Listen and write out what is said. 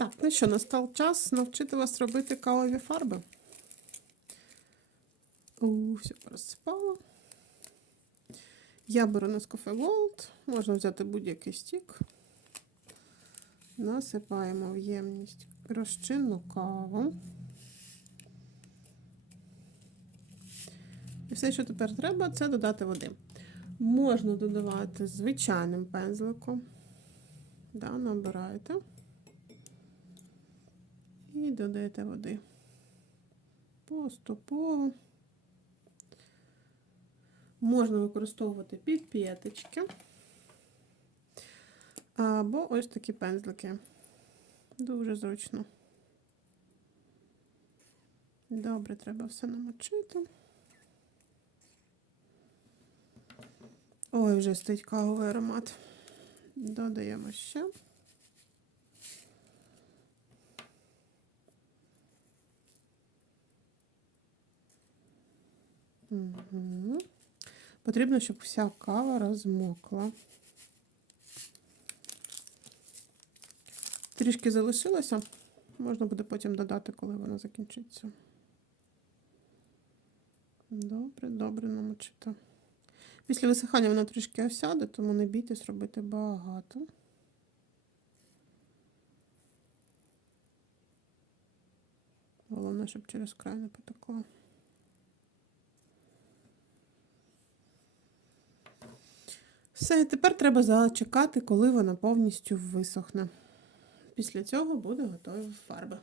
Так, ну що, настав час навчити вас робити кавові фарби. У, все розсипало. Я беру Nescafe Gold, можна взяти будь-який стік. Насипаємо в ємність розчинну каву. І все, що тепер треба, це додати води. Можна додавати звичайним пензликом. Да, набираєте. І додаєте води. Поступово. Можна використовувати підп'яточки. Або ось такі пензлики. Дуже зручно. Добре, треба все намочити. Ой, вже стоїть кавовий аромат. Додаємо ще. Угу. Потрібно, щоб вся кава розмокла. Трішки залишилося. Можна буде потім додати, коли вона закінчиться. Добре, добре намочити. Після висихання вона трішки осяде, тому не бійтесь робити багато. Головне, щоб через край не потекло. Все, тепер треба зачекати, коли вона повністю висохне. Після цього буде готова фарба.